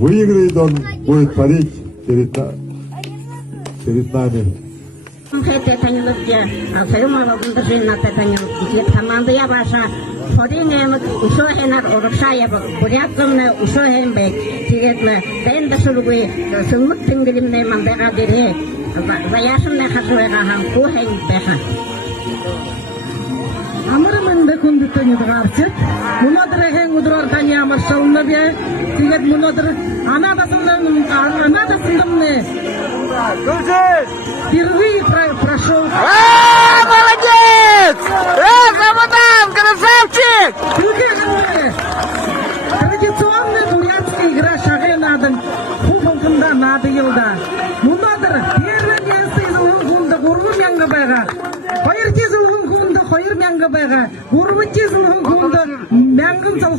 Выиграет он, будет парить перед нами. Команда ваша, Форинем, Ушохенар, Урушаева, Бурятовна, Ушохенбек, Тиретле, Бендашургуи, Сумут Тингримне, Мандера Дире, Ваяшне Хатуэгахан, Кухенбеха. Амырмын да күндүтөне гарчык. Мунадыр эген удурар тания маршална бе. Тигет мунадыр анадасындамны. Впервые прошел. Молодец! Заводам, красавчик!